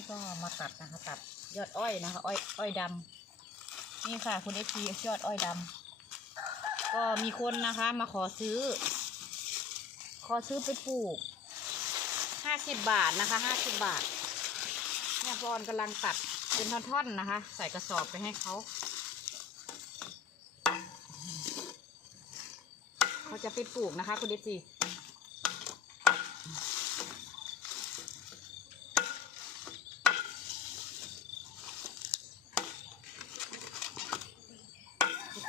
นี้ก็มาตัดนะคะ ตัดยอดอ้อยนะคะ อ้อยอ้อยดำนี่ค่ะ คุณเอฟียอดอ้อยดำก็มีคนนะคะ มาขอซื้อ ขอซื้อไปปลูกห้าสิบบาทนะคะห้าสิบบาทเนี่ยพรกำลังตัดเป็นท่อนๆนะคะ ใส่กระสอบไปให้เขาเขาจะไปปลูกนะคะ คุณเอฟี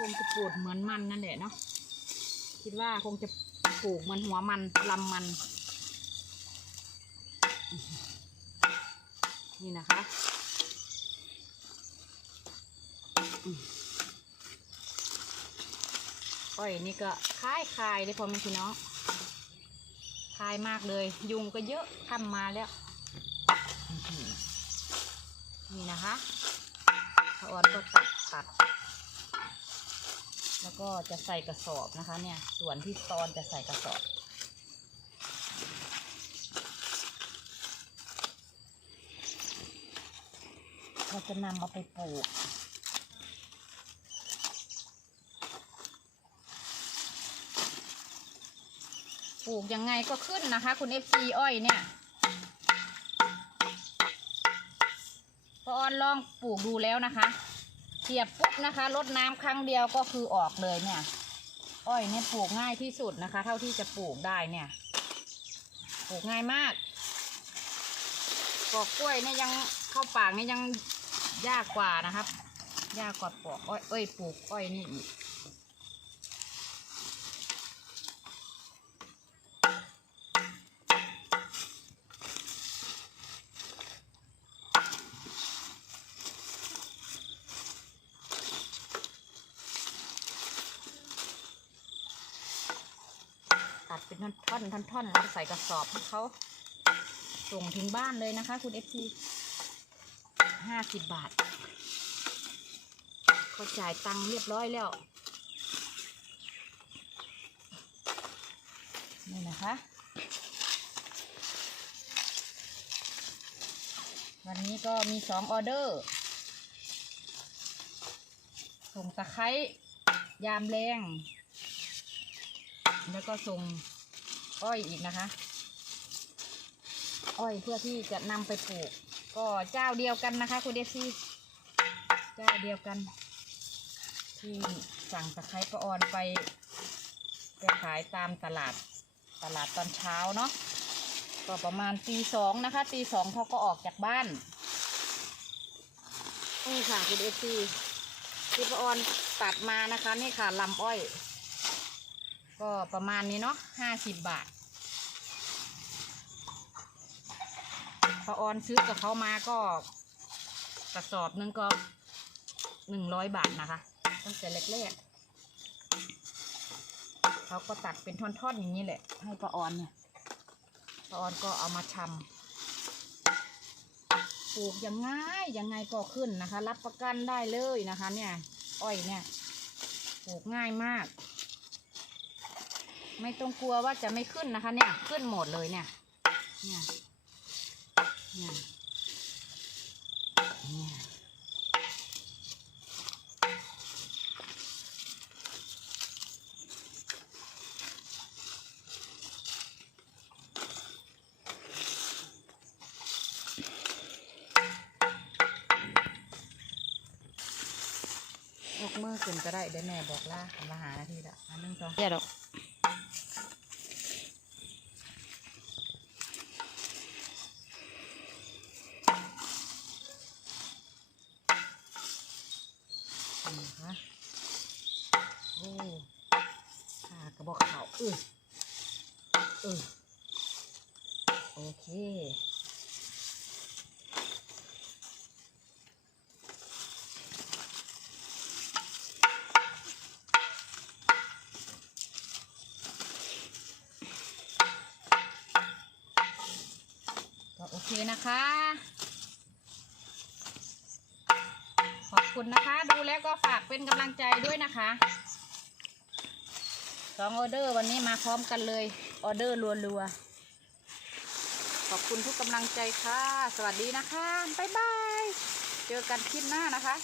คงจะปลูกเหมือนมันนั่นแหละเนาะคิดว่าคงจะปลูกเหมือนหัวมันลำมัน นี่นะคะอืมอ้อยนี่ก็คลายคายเลยพอแม่พี่น้องคายมากเลย ยุงก็เยอะทำมาแล้ว นี่นะคะพระอนก็ตัดตัด ก็จะใส่กระสอบนะคะ เนี่ย ส่วนที่ตอนจะใส่กระสอบ เราจะนำเอาไปปลูกปลูกยังไงก็ขึ้นนะคะ คุณเอฟซีอ้อยเนี่ยพอออนลองปลูกดูแล้วนะคะ เสียบปุ๊บนะคะรดน้ำครั้งเดียวก็คือออกเลยเนี่ย อ้อยเนี่ยปลูกง่ายที่สุดนะคะ เท่าที่จะปลูกได้เนี่ย ปลูกง่ายมากปอกกล้วยเนี่ยยังเข้าปากเนี่ยยังยากกว่านะครับ ยากกว่าปอกอ้อยเอ้ยปลูกอ้อยนี่ เป็นท่อนๆท่อนๆแล้วใส่กระสอบให้เขาส่งถึงบ้านเลยนะคะ คุณเอฟซีห้าสิบบาทเขาจ่ายตังค์เรียบร้อยแล้ว นี่นะคะ วันนี้ก็มีสองออเดอร์ ส่งตะไคร้ยามแรง แล้วก็ส่ง อ้อยอีกนะคะ อ้อยเพื่อที่จะนำไปปลูก ก็เจ้าเดียวกันนะคะ คุณเดซี่เจ้าเดียวกัน ที่สั่งตะไคร้ประออนไปไปขายตามตลาดตลาดตอนเช้าเนาะก็ประมาณตีสองนะคะตีสองเขาก็ออกจากบ้านนี่ค่ะคุณเอซีที่ประออนตัดมานะคะ นี่ค่ะลำอ้อย ก็ประมาณนี้เนาะห้าสิบบาทประออนซื้อกับเขามาก็กระสอบหนึงก็หนึ่งร้อยบาทนะคะ ตั้งแต่แรกๆเขาก็ตัดเป็นท่อนๆอย่างนี้แหละ ให้ป้าออนเนี่ยป้าออนก็เอามาชำปลูกยังไงยังไงก็ขึ้นนะคะ รับประกันได้เลยนะคะ เนี่ย อ้อยเนี่ยปลูกง่ายมาก ไม่ต้องกลัวว่าจะไม่ขึ้นนะคะ เนี่ย ขึ้นหมดเลยเนี่ย เนี่ย เนี่ยเนี่ยยกมือขึ้นก็ได้เดี๋ยวแม่บอกล่าคำละหานาทีละอันหนึงสองเดี๋ยว นะคะโอ้ขากระบอกขาวเออเออโอเคก็โอเคนะคะ คุณนะคะ ดูแล้วก็ฝากเป็นกำลังใจด้วยนะคะสองออเดอร์วันนี้มาพร้อมกันเลยออเดอร์รัวๆขอบคุณทุกกำลังใจค่ะ สวัสดีนะคะ บ๊ายบาย เจอกันคลิปหน้านะคะ